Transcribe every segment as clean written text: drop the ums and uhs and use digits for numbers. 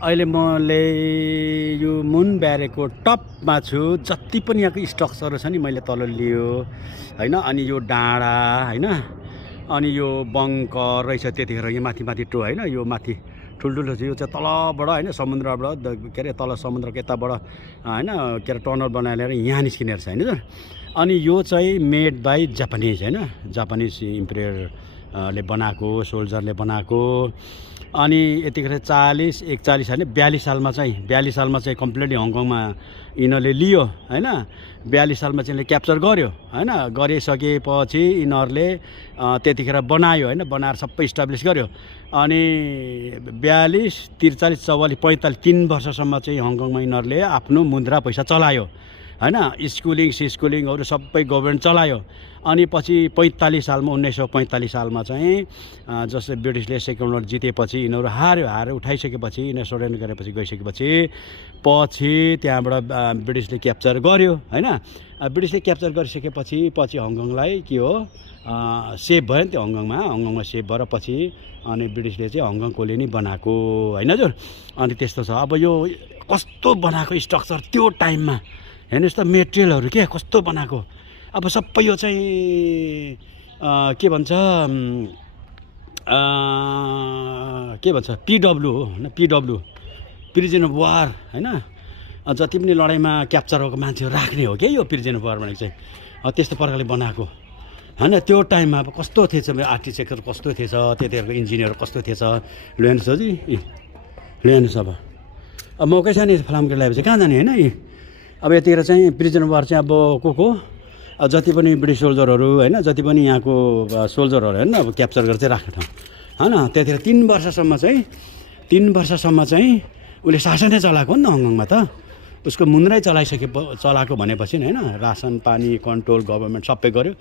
अहिले मैले यो मुन ब्यारेकको टपमा छु। जति पनि यहाँको स्ट्रक्चरहरू छ नि मैले तल लियो हैन। अनि यो डाँडा हैन, अनि यो बङ्कर रहेछ त्यतिखेर यो माथि माथि टो हैन, यो माथि ठुल्ठुलो यो चाहिँ तलबाट हैन, समुद्रबाट के अरे तल समुद्रको यताबाट हैन के अरे टनल बनाएर यहाँ निस्किने रहेछ हैन सर। अनि यो चाहिँ मेड बाई जापानिज हैन, जापानिज इम्पेरियर ले बनाएको, सोल्जरले बनाएको। अनि यतिखेर 40 41 हैन 42 सालमा चाहिँ कम्प्लिटली हङकङमा यिनीहरूले लियो हैन। 42 सालमा चाहिँ क्याप्चर गर्यो हैन। गरिसकेपछि यिनीहरूले त्यतिखेर बनायो हैन, बनाएर सबै इस्टाब्लिस गर्यो। अनि 42 43 44 45 3 वर्षसम्म चाहिँ हङकङमा यिनीहरूले आफ्नो मुद्रा पैसा चलायो हैन। स्कुलिङहरू सबै गभर्मेन्ट चलायो। अनि पछि 45 सालमा 1945 सालमा चाहिँ जसले ब्रिटिसले सेकेन्ड वर्ल्ड जितेपछि यिनीहरू हारेर उठाइसकेपछि, यिनीहरू सरेन्डर गरेपछि गइसकेपछि पछि त्यहाँबाट ब्रिटिसले क्याप्चर गर्यो हैन। ब्रिटिसले क्याप्चर गरिसकेपछि पछि हङकङलाई के हो सेभ भयो नि त्यो हङकङमा सेभ भएर पछि अनि ब्रिटिसले चाहिँ हङकङ कोलोनी बनाएको हैन हजुर। अनि त्यस्तो छ। अब यो कस्तो बनाएको स्ट्रक्चर त्यो टाइममा हेर्नुहोस् त, मेटेरियलहरू के कस्तो बनाएको। अब सबै यो चाहिँ के भन्छ पिडब्लु हो हैन, पिडब्लु प्रिजन अफ वार हैन। जति पनि लडाइँमा क्याप्चर भएको मान्छेहरू राख्ने हो क्या यो प्रिजन अफ वार भनेको चाहिँ। त्यस्तो प्रकारले बनाएको हैन। त्यो टाइममा अब कस्तो थिएछ आर्किटेक्चर, कस्तो थिएछ त्यतिखेरको इन्जिनियर कस्तो थिएछ। लु हेर्नुहोस् हजुर, लु हेर्नुहोस्। अब मौकै छ नि फलामको लगाएपछि कहाँ जाने हैन। अब यतिखेर चाहिँ प्रिजन अफ वार चाहिँ अब को जति पनि ब्रिटिस सोल्जरहरू हैन, जति पनि यहाँको सोल्जरहरू हैन अब क्याप्चर गरेर चाहिँ राख्ने ठाउँ हैन। त्यतिखेर 3 वर्षसम्म चाहिँ उसले शासनै चलाएको नि त हङकङमा त। उसको मुन्द्रै चलाएको भनेपछि हैन, रासन पानी कन्ट्रोल गभर्मेन्ट सबै गर्यो।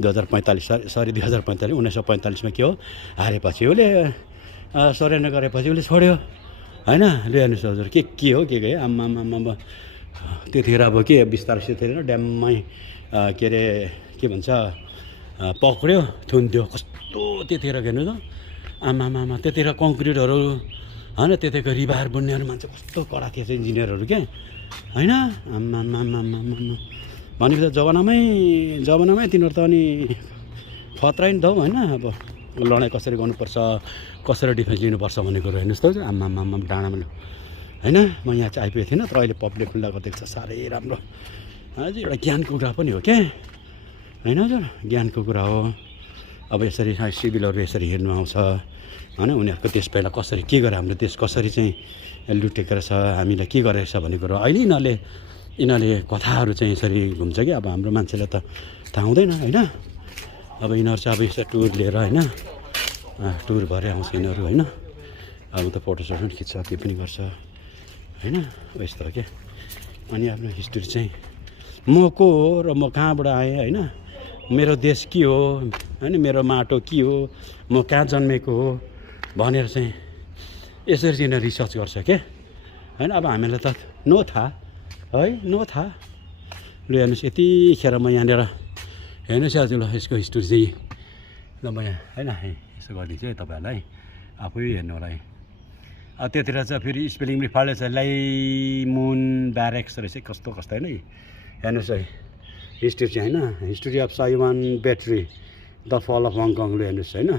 1945 मा के हो हारेपछि उसले सरेन्डर गरेपछि उसले छोड्यो हैन। लु हेर्नुहोस् हजुर के हो आम्मा त्यतिखेर अब के बिस्तारै ड्याममै के अरे के भन्छ पक्रियो थुन्थ्यो। कस्तो त्यतिखेर हेर्नु त आम्मा त्यतिखेर कङ्क्रिटहरू हैन, त्यतिको रिभार बुन्नेहरू मान्छे कस्तो कडा थिएछ इन्जिनियरहरू के हैन। आम्मा भनेको त जमानामै तिनीहरू त अनि खतरा नि त हौ हैन। अब लडाइँ कसरी गर्नुपर्छ, कसरी डिफेन्स लिनुपर्छ भन्ने कुरो हेर्नुहोस् त आम्मा डाँडामा हैन। म यहाँ चाहिँ आइपुगेको थिइनँ, तर अहिले पब्लिक खुल्लाको देख्छ साह्रै राम्रो हजुर। एउटा ज्ञानको कुरा पनि हो क्या हैन हजुर, ज्ञानको कुरा हो। अब यसरी सिभिलहरू यसरी हेर्नु आउँछ हैन, उनीहरूको देश पहिला कसरी के गरे, हाम्रो देश कसरी चाहिँ लुटेको रहेछ, हामीलाई के गरेको छ भन्ने कुरो अहिले यिनीहरूले कथाहरू चाहिँ यसरी घुम्छ कि। अब हाम्रो मान्छेलाई त थाहा हुँदैन हैन। अब यिनीहरू चाहिँ अब यसो टुर लिएर हैन, टुर भएर आउँछ यिनीहरू हैन। अब त फोटोसोटो पनि खिच्छ के पनि गर्छ हैन। यस्तो हो क्या। अनि आफ्नो हिस्ट्री चाहिँ म को हो र म कहाँबाट आएँ हैन, मेरो देश के हो हैन, मेरो माटो के हो, म कहाँ जन्मेको हो भनेर चाहिँ यसरी चाहिँ रिसर्च गर्छ क्या हैन। अब हामीलाई त नो थाहा है, नो थाहा। लु हेर्नुहोस् यतिखेर म यहाँनिर हेर्नुहोस् आज ल यसको हिस्ट्री चाहिँ ल म यहाँ हैन यसो गरिदिन्छु है तपाईँहरूलाई आफै हेर्नु होला है। त्यतिर चाहिँ फेरि स्पेलिङ पनि फाल्दै छ, मुन ब्यारेक्स रहेछ कस्तो हैन। हेर्नुहोस् है हिस्ट्री चाहिँ हैन, हिस्ट्री अफ साइवान ब्याट्री द फल अफ हङकङ। लु हेर्नुहोस् हैन,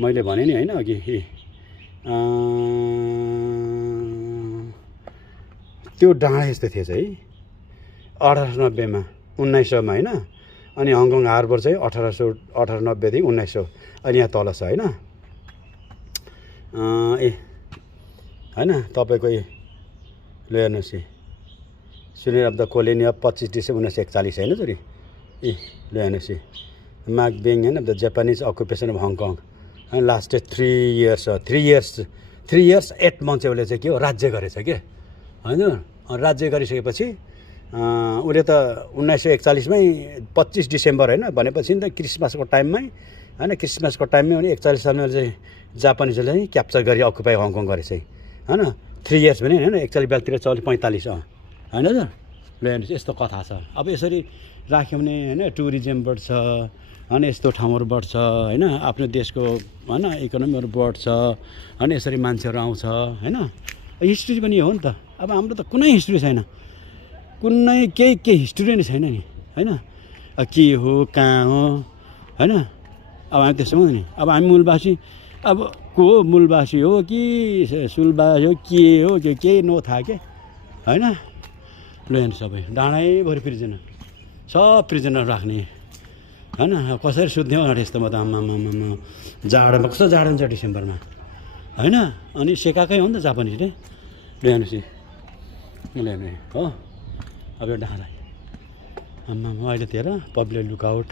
मैले भने नि हैन अघि त्यो डाँडा यस्तो थिएछ है 1890 मा 1900 मा हैन। अनि हङकङ हार्बर चाहिँ 1890 देखि 1900 अनि यहाँ तल छ हैन। हैन तपाईँको लु हेर्नुहोस् surrender of the colony of 25 December 1941 हैन छोरी। लु हेर्नुहोस् मार्क बेङ हैन, the Japanese occupation of Hong लास्टेड 3 इयर्स 8 मन्थ उसले चाहिँ के हो राज्य गरेछ के हैन। राज्य गरिसकेपछि उसले त 1941 मै 25 डिसेम्बर हैन भनेपछि नि त क्रिसमसको टाइममै हैन, क्रिसमसको टाइममै उनी 41 सालमा चाहिँ जापानिजले चाहिँ क्याप्चर गरी अकुपाई हङकङ गरेछ हैन। 3 इयर्स भने हैन 41 42 44 45 हैन त। ल हेर्नुहोस् यस्तो कथा छ। अब यसरी राख्यो भने हैन टुरिज्म बढ्छ अनि यस्तो ठाउँहरू बढ्छ हैन, आफ्नो देशको हैन इकोनोमीहरू बढ्छ अनि यसरी मान्छेहरू आउँछ हैन। हिस्ट्री पनि हो नि त। अब हाम्रो त कुनै हिस्ट्री छैन, कुनै केही हिस्ट्री नै छैन नि होइन। के हो कहाँ हो होइन। अब हामी त्यस्तो हुँदैन नि। अब हामी मूलवासी, अब को मूलवासी हो कि सुलवासी हो के हो केही नो थाहा के होइन। लु हेर्नु सबै डाँडैभरि प्रिजनर, सब प्रिजनर राख्ने होइन। कसरी सुत्ने हो यस्तोमा त आम्मामा जाडोमा कस्तो जाडो हुन्छ डिसेम्बरमा होइन। अनि सेकाकै हो नि त जापानिजले। लु हेर्नुहोस् हेर्नु हो। अब यो डाँडा आम्मामा अहिले त हेर पब्लिक लुकआउट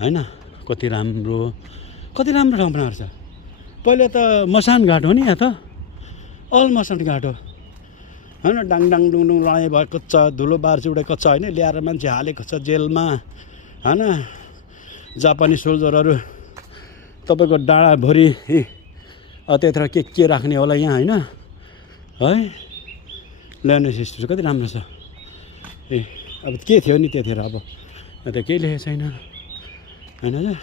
होइन। कति राम्रो ठाउँ बनाएको छ। पहिला त मसान घाट हो नि यहाँ त, अल मसान घाट हो होइन। डाङडाङ डुङडुङ लडाइँ भएको छ, धुलो बार्ची उडेको छ होइन। ल्याएर मान्छे हालेको छ जेलमा होइन। जापानी सोल्जरहरू तपाईँको डाँडाभरि त्यत्र के राख्ने होला यहाँ होइन है। ल्यान्ड हिस्ट्री कति राम्रो छ। अब के थियो नि त्यतिखेर, अब त केही लेखेको छैन होइन।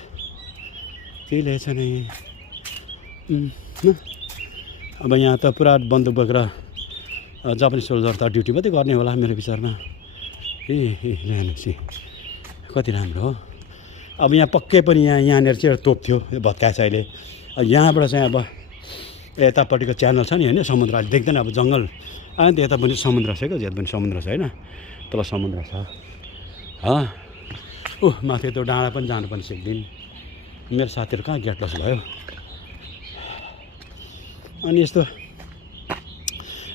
केही लेखेको छैन। अब यहाँ त पुरा बन्दुक बोकेर जापानिज सोल्जर त ड्युटी मात्रै गर्ने होला मेरो विचारमा। हेर्नुहोस् कति राम्रो हो। अब यहाँ पक्कै पनि यहाँनिर चाहिँ तोप थियो, भत्काएको छ अहिले। अब यहाँबाट चाहिँ अब यतापट्टिको च्यानल छ नि होइन, समुद्र अहिले देख्दैन। अब जङ्गल अनि यता पनि समुद्र छ क्या, झ्यात पनि समुद्र छ होइन। तल समुद्र छ माथि त्यो डाँडा पनि जानुपर्ने एक दिन। मेरो साथीहरू कहाँ गेट लस भयो। अनि यस्तो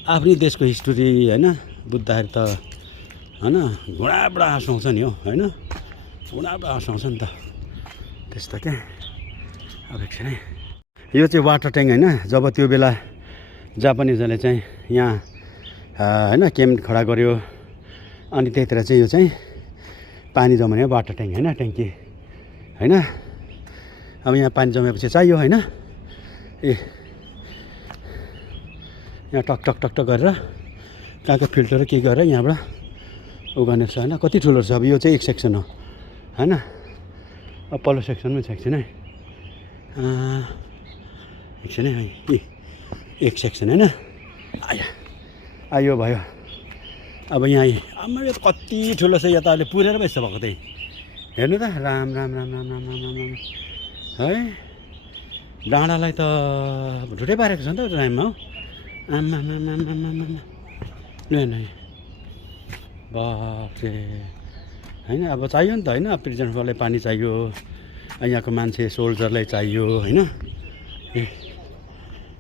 आफ्नै देशको हिस्ट्री होइन। बुझ्दाखेरि त होइन घुँडाबाट आँसु आउँछ नि हो होइन। घुँडाबाट आँसु आउँछ नि त त्यस्तो क्या। अब एकछिन है, यो चाहिँ वाटर ट्याङ्क होइन। जब त्यो बेला जापानिजहरूले चाहिँ यहाँ होइन क्याम्प खडा गर्यो अनि त्यतिखेर चाहिँ यो चाहिँ पानी जमाउने वाटर ट्याङ्क होइन, ट्याङ्की होइन। अब यहाँ पानी जमेपछि चाहियो होइन। यहाँ टक टक टक टक गरेर कहाँको फिल्टर के गरेर यहाँबाट उगाउने छ होइन। कति ठुलो छ। अब यो चाहिँ एक सेक्सन हो होइन। अब पल्लो सेक्सनमा सेक्सन है एकछिन है। एक सेक्सन होइन। आयो भयो। अब यहाँ आमा यो कति ठुलो छ। यता अहिले पुरेर पो यस्तो भएको त्यही हेर्नु त। राम राम राम राम राम राम राम राम है। डाँडालाई त ढुटै पारेको छ नि त टाइममा हो। आमा लु हेर्नु बाफ्रे होइन। अब चाहियो नि त होइन। प्रिजनरलाई पानी चाहियो, यहाँको मान्छे सोल्जरलाई चाहियो होइन।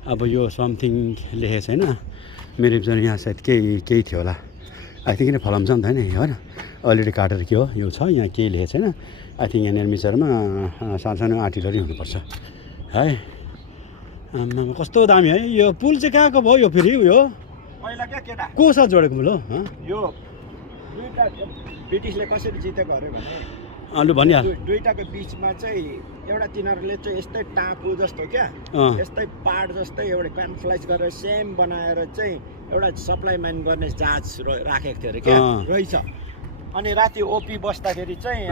अब यो समथिङ लेखेको छैन मेरो विचार। यहाँ सायद केही थियो होला आई थिङ्क। किन फलाउँछ नि त होइन। अलरेडी काटेर के हो यो छ यहाँ केही लेखेको छैन आई थिङ्क। यहाँनिर मिचरमा सानो आर्टिलरी हुनुपर्छ है। आम्मा कस्तो दामी है। यो पुल चाहिँ कहाँको भयो यो फेरि उयो पहिला क्या केटा को साथ जोडेको पुल हो। यो दुईटा ब्रिटिसले कसरी जितेको अरे भने लु भनिहाल। दुईटाको बिचमा चाहिँ एउटा तिनीहरूले चाहिँ यस्तै टापु जस्तो क्या, यस्तै पाहाड जस्तै एउटा क्याम्फ्लाइज गरेर सेम बनाएर चाहिँ एउटा सप्लाई माइन गर्ने जहाज राखेको थियो अरे क्या रहेछ। अनि राति ओपी बस्दाखेरि चाहिँ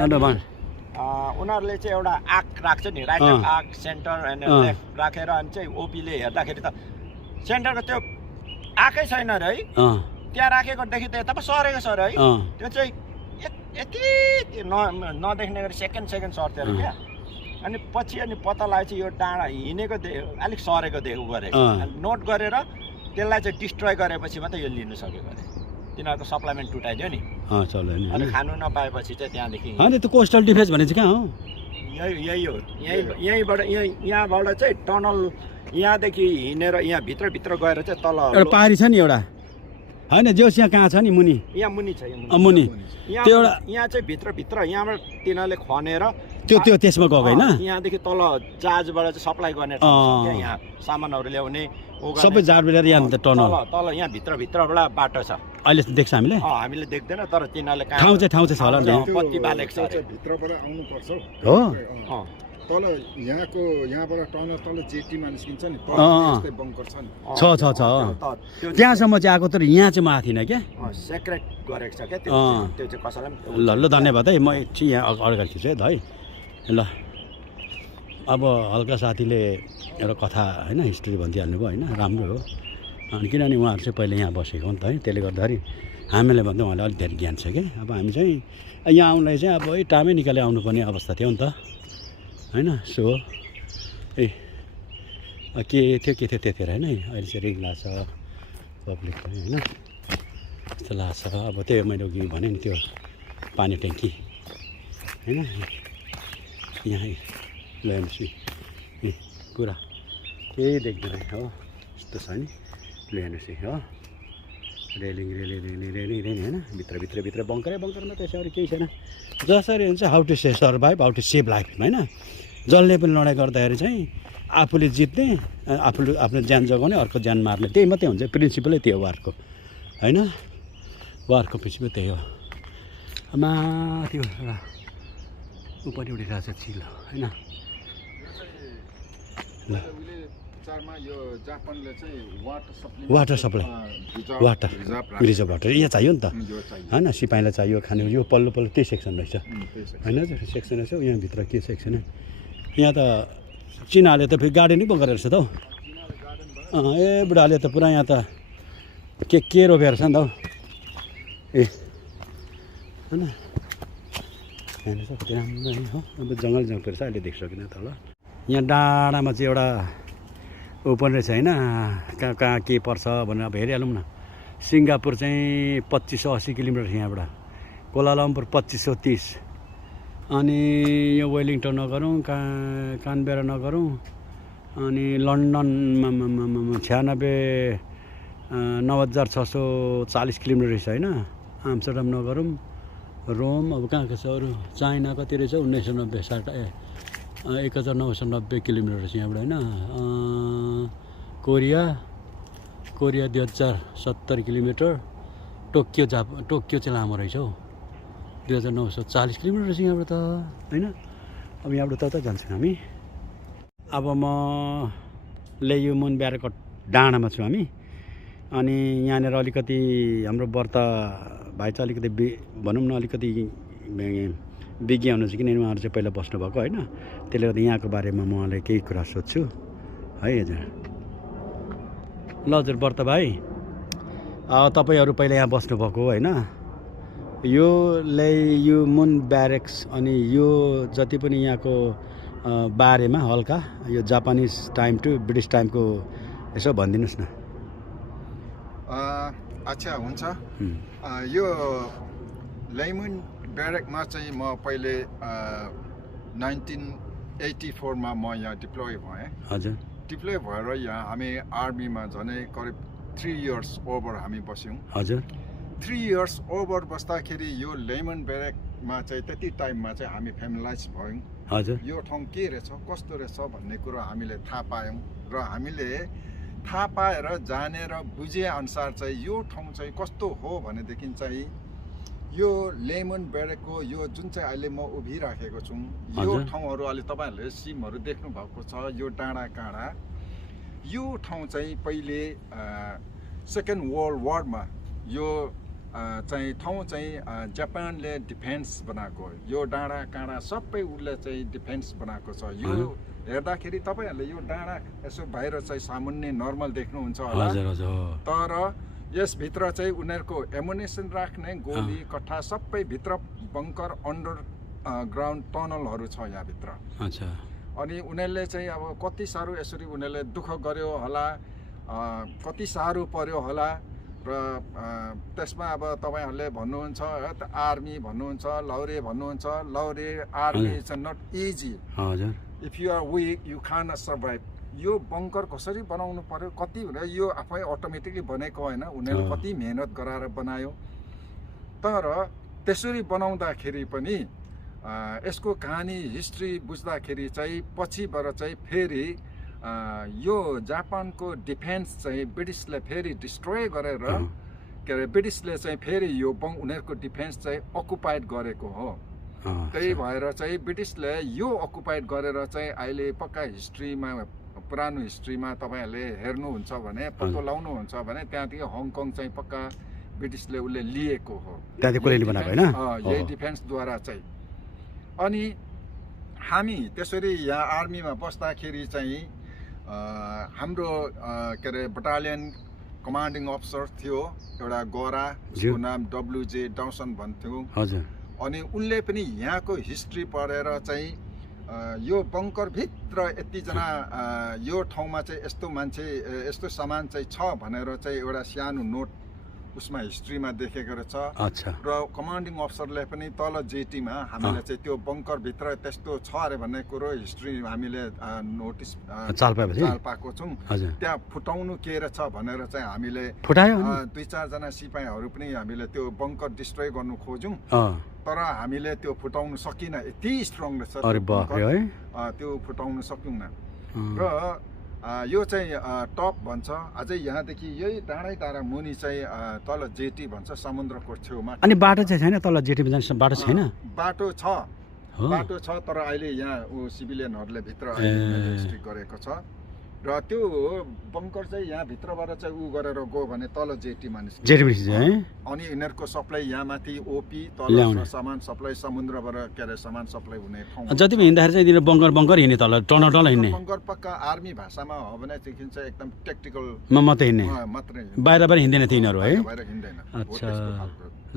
उनीहरूले चाहिँ एउटा आग राख्छ नि, राइट आग सेन्टर एन्ड लेफ्ट राखेर अनि चाहिँ ओपीले हेर्दाखेरि त सेन्टरको त्यो आएकै छैन अरे है। त्यहाँ राखेकोदेखि त यता पो सरेको छ अरे है। त्यो चाहिँ यति नदेख्ने गरी सेकेन्ड सर्थ्यो अरे क्या। अनि पछि अनि पत्ता लाग्यो चाहिँ यो डाँडा हिँडेको अलिक सरेको देखेको गरे नोट गरेर त्यसलाई चाहिँ डिस्ट्रोय गरेपछि मात्रै यो लिनु सकेको अरे। तिनीहरूको सप्लाइमेन्ट टुटाइदियो नि अनि खानु नपाएपछि चाहिँ त्यहाँदेखि त्यो कोस्टल डिफेन्स भने चाहिँ कहाँ हो। यही हो। यहाँबाट चाहिँ टनल यहाँदेखि हिँडेर यहाँ भित्र गएर चाहिँ तल एउटा पारी छ नि एउटा होइन। जोस यहाँ कहाँ छ नि मुनि, यहाँ मुनि छ। मुनि त्यो एउटा यहाँ चाहिँ भित्र यहाँबाट तिनीहरूले खनेर त्यो त्यसमा गएको होइन। यहाँदेखि तल जहाजबाट चाहिँ सप्लाई गर्ने यहाँ सामानहरू ल्याउने सबै जार बेलेर यहाँ टनल तल यहाँ भित्रबाट बाटो छ। अहिले देख्छ हामीले हामीले देख्दैन तर तिनीहरूले ठाउँ चाहिँ छ होला पत्ती बालेको छ भित्रबाट आउनुपर्छ हो। तल यहाँबाट टनल तल जेटीमा निस्किन्छ नि, त्यस्तै बङ्कर छ नि। छ त्यहाँसम्म चाहिँ आएको तर यहाँ चाहिँ म आएको थिइनँ क्या। सेक्रेट गरेको छ क्या त्यो चाहिँ कसैलाई ल धन्यवाद है। म एकछिन यहाँ अगाडि खिच्छु है भाइ ल। अब हल्का साथीले एउटा कथा होइन हिस्ट्री भनिदिइहाल्नु भयो होइन। राम्रो हो अनि किनभने उहाँहरू चाहिँ पहिला यहाँ बसेको हो नि त है, त्यसले गर्दाखेरि हामीलाई भन्दा उहाँलाई अलिक धेरै ज्ञान छ क्या। अब हामी चाहिँ यहाँ आउनलाई चाहिँ अब टाइमै निकाले आउनुपर्ने अवस्था थियो नि त होइन। सो के थियो त्यतिखेर होइन, अहिले चाहिँ रिङ लाग्छ पब्लिक पनि होइन, त्यस्तो लाग्छ। अब त्यही मैले अघि भने नि त्यो पानी ट्याङ्की होइन, यहाँ ल हेर्नुहोस् नि पुरा केही देख्दैन हो, यस्तो छ नि। ल हेर्नुहोस् हो, रेलिङ होइन, भित्र बङ्करमा त्यसरी केही छैन। जसरी हुन्छ how to say survive, how to save life होइन। जसले पनि लडाइँ गर्दाखेरि चाहिँ आफूले जित्ने, आफूले आफ्नो ज्यान जोगाउने, अर्को ज्यान मार्ने, त्यही मात्रै हुन्छ। प्रिन्सिपलै त्यही हो वारको होइन, वारको प्रिन्सिपल त्यही हो। माथि एउटा उपरि उडिरहेको छ चिलो होइन। ल water supply, water reserve water यहाँ चाहियो नि त होइन, सिपाहीलाई चाहियो खाने। यो पल्लो त्यही सेक्सन रहेछ होइन, सेक्सन रहेछ। यहाँभित्र के सेक्सन यहाँ त चिनाले त फेरि गार्डन नै पो गरेर रहेछ त हौ। ए बुढाले त पुरा यहाँ त के रोपेर छ नि त हौ। ए होइन हेर्नुहोस् कति राम्रो हो। अब जङ्गल रहेछ, अहिले देख्छ किन तल। यहाँ डाँडामा चाहिँ एउटा ओपन रहेछ होइन, कहाँ कहाँ के पर्छ भनेर अब हेरिहालौँ न। सिङ्गापुर चाहिँ 2580 किलोमिटर छ यहाँबाट, कोलालम्पुर 2530, अनि यो वेलिङटन नगरौँ, कानबेरा नगरौँ, अनि लन्डनमा 96,640 किलोमिटर रहेछ होइन। आम्स्टरडम नगरौँ, रोम अब कहाँ छ अरू, चाइना कति रहेछ 1990 1990 किलोमिटर रहेछ यहाँबाट होइन। कोरिया 2070 किलोमिटर, टोकियो चाहिँ लामो रहेछ हौ, 2940 किलोमिटर रहेछ यहाँबाट त होइन। अब यहाँबाट त जान्छौँ हामी। अब म लेयुमुन ब्यारेको डाँडामा छु हामी। अनि यहाँनिर अलिकति हाम्रो व्रत भाइ चाहिँ अलिकति भनौँ न अलिकति विज्ञ हुनुहुन्छ, किनभने उहाँहरू चाहिँ पहिला बस्नुभएको होइन। त्यसले गर्दा यहाँको बारेमा म उहाँलाई केही कुरा सोध्छु है हजुर। ल हजुर व्रत भाइ, तपाईँहरू पहिला यहाँ बस्नुभएको होइन। यो लेयुमुन ब्यारेक्स अनि यो जति पनि यहाँको बारेमा हल्का यो जापानिज टाइम टु ब्रिटिस टाइमको यसो भनिदिनुहोस् न। अच्छा हुन्छ। यो लेयुमुन ब्यारेकमा चाहिँ म पहिले 1984 मा म यहाँ डिप्लोय भएँ। हजुर, डिप्लोय भएर यहाँ हामी आर्मीमा झनै करिब 3 इयर्स ओभर हामी बस्यौँ। हजुर, 3 इयर्स ओभर बस्दाखेरि यो लेयुमुन ब्यारेकमा चाहिँ त्यति टाइममा चाहिँ हामी फेमिलाइज भयौँ। हजुर, यो ठाउँ के रहेछ कस्तो रहेछ भन्ने कुरो हामीले थाहा पायौँ र हामीले थाहा पाएर जानेर बुझे अनुसार चाहिँ यो ठाउँ चाहिँ कस्तो हो भनेदेखि चाहिँ यो लेयुमुन ब्यारेकको यो जुन चाहिँ अहिले म उभिराखेको छु यो ठाउँहरू अहिले तपाईँहरूले सिमहरू देख्नु भएको छ। यो डाँडा काँडा यो ठाउँ चाहिँ पहिले सेकेन्ड वर्ल्ड वारमा यो चाहिँ ठाउँ चाहिँ जापानले डिफेन्स बनाएको, यो डाँडा काँडा सबै उसले चाहिँ डिफेन्स बनाएको छ। यो हेर्दाखेरि तपाईँहरूले यो डाँडा यसो बाहिर चाहिँ सामान्य नर्मल देख्नुहुन्छ होला, तर यसभित्र चाहिँ उनीहरूको एमुनेसन राख्ने गोली कट्ठा सबै भित्र बङ्कर अन्डर ग्राउन्ड टनलहरू छ यहाँभित्र। अनि उनीहरूले चाहिँ अब कति साह्रो यसरी उनीहरूले दुःख गर्यो होला, कति साह्रो पर्यो होला र त्यसमा अब तपाईँहरूले भन्नुहुन्छ आर्मी भन्नुहुन्छ, लौरे भन्नुहुन्छ। Lahure army is not easy, if you are weak you can survive. यो बङ्कर कसरी बनाउनु पर्यो कति भनेर यो आफै अटोमेटिकली बनेको होइन, उनीहरूले कति मेहनत गराएर बनायो। तर त्यसरी बनाउँदाखेरि पनि यसको कहानी हिस्ट्री बुझ्दाखेरि चाहिँ पछिबाट चाहिँ फेरि यो जापानको डिफेन्स चाहिँ ब्रिटिसले फेरि डिस्ट्रोय गरेर के अरे ब्रिटिसले चाहिँ फेरि यो उनीहरूको डिफेन्स चाहिँ अकुपाइड गरेको हो। त्यही भएर चाहिँ ब्रिटिसले यो अकुपाइड गरेर चाहिँ अहिले पक्का हिस्ट्रीमा पुरानो हिस्ट्रीमा तपाईँहरूले हेर्नुहुन्छ भने पत्तो लाउनुहुन्छ भने त्यहाँदेखि हङकङ चाहिँ पक्का ब्रिटिसले उसले लिएको हो, यही डिफेन्सद्वारा चाहिँ। अनि हामी त्यसरी यहाँ आर्मीमा बस्दाखेरि चाहिँ हाम्रो के अरे बटालियन कमान्डिङ अफिसर थियो एउटा गोरा, उसको नाम WJ डाउसन भन्थ्यो। हजुर। अनि उनले पनि यहाँको हिस्ट्री पढेर चाहिँ यो बङ्करभित्र यतिजना यो ठाउँमा चाहिँ यस्तो मान्छे यस्तो सामान चाहिँ छ भनेर चाहिँ एउटा सानो नोट उसमा हिस्ट्रीमा देखेको रहेछ। अच्छा। र कमान्डिङ अफिसरले पनि तल जेटीमा हामीले चाहिँ त्यो बङ्करभित्र त्यस्तो छ अरे भन्ने कुरो हिस्ट्री हामीले नोटिस चाल पाएको छौँ। त्यहाँ फुटाउनु के रहेछ भनेर चाहिँ हामीले फुटायो 2-4 जना सिपाहीहरू पनि हामीले त्यो बङ्कर डिस्ट्रोय गर्नु खोज्यौँ, तर हामीले त्यो फुटाउनु सकिन। यति स्ट्रङ रहेछ त्यो फुटाउनु सकिन्न। र यो चाहिँ टप भन्छ। अझै यहाँदेखि यही टाढा मुनि चाहिँ तल जेटी भन्छ, समुद्रको छेउमा। अनि बाटो चाहिँ छैन तल जेटीमा जाने बाटो छैन? बाटो छ तर अहिले यहाँ सिभिलियनहरूले भित्र गरेको छ। र त्यो बङ्कर चाहिँ यहाँ भित्रबाट चाहिँ गरेर गयो भने तल जेटीमा अनि यिनीहरूको सप्लाई यहाँ माथि ओपी तल सामान सप्लाई समुद्रबाट के अरे सामान सप्लाई हुने ठाउँ। जति पनि हिँड्दाखेरि चाहिँ बङ्कर हिँड्ने तल टल हिँड्ने बङ्कर पक्का आर्मी भाषामा हो भने चाहिँ एकदम टेक्टिकल मात्रै हिँड्ने मात्रै बाहिर हिँड्दैन थियो यिनीहरू है? बाहिर हिँड्दैन। अच्छा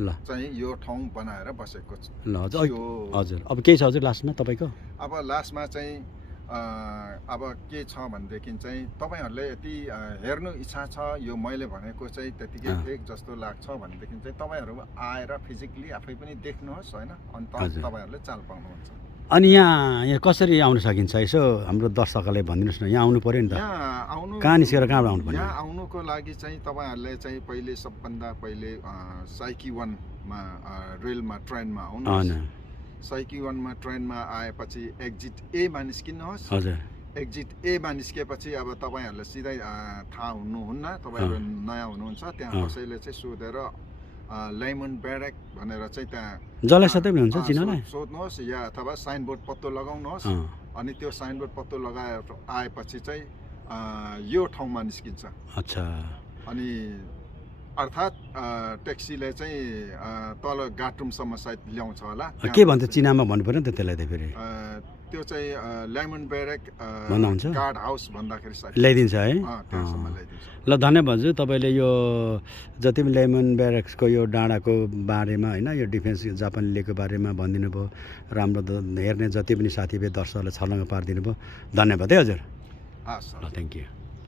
ल चाहिँ यो ठाउँ बनाएर बसेको छ। ल हजुर। अब के छ हजुर लास्टमा तपाईँको? अब लास्टमा चाहिँ अब के छ भनेदेखि चाहिँ तपाईँहरूले यति हेर्नु इच्छा छ यो मैले भनेको चाहिँ त्यतिकै फेक जस्तो लाग्छ भनेदेखि चाहिँ तपाईँहरू आएर फिजिकली आफै पनि देख्नुहोस् होइन, अनि तपाईँहरूले चाल पाउनुहुन्छ। अनि यहाँ कसरी आउन सकिन्छ यसो हाम्रो दर्शकलाई भनिदिनुहोस् न। यहाँ आउनु पर्यो नि त? यहाँ आउनु कहाँ निस्केर कहाँबाट आउनु पर्यो? यहाँ आउनुको लागि चाहिँ तपाईँहरूले चाहिँ सबभन्दा पहिले साइकी 1मा रेलमा ट्रेनमा आउनुहोस्। साइकी 1मा ट्रेनमा आएपछि एक्जिट एमा निस्किनुहोस्। हजुर। एक्जिट एमा निस्केपछि अब तपाईँहरूलाई सिधै थाहा हुनुहुन्न, तपाईँहरू नयाँ हुनुहुन्छ, त्यहाँ कसैले चाहिँ सोधेर लेमन ब्यारेक भनेर चाहिँ त्यहाँ जसलाई सधैँ पनि हुन्छ चिनालाई सोध्नुहोस् या अथवा साइनबोर्ड पत्तो लगाउनुहोस्। अनि त्यो साइनबोर्ड पत्तो लगाएर आएपछि चाहिँ यो ठाउँमा निस्किन्छ। अच्छा। अनि अर्थात् ट्याक्सीले चाहिँ तल गाटरुमसम्म सायद ल्याउँछ होला। के भन्छ चिनामा भन्नु पर्यो नि त त्यसलाई त फेरि? त्यो चाहिँ लेमन ब्यारेक भन्नुहुन्छ, गार्ड हाउस भन्दाखेरि सायद ल्याइदिन्छ है? त्यहाँसम्म ल्याइदिन्छ। ल धन्यवाद हजुर। तपाईँले यो जति पनि लेमन ब्यारेक्सको यो डाँडाको बारेमा होइन, यो डिफेन्स जापानले लिएको बारेमा भनिदिनु भयो। राम्रो हेर्ने जति पनि साथीभाइ दर्शकहरूलाई छलङ्ग पारिदिनु भयो। धन्यवाद है हजुर। हस्, ल थ्याङ्क यू।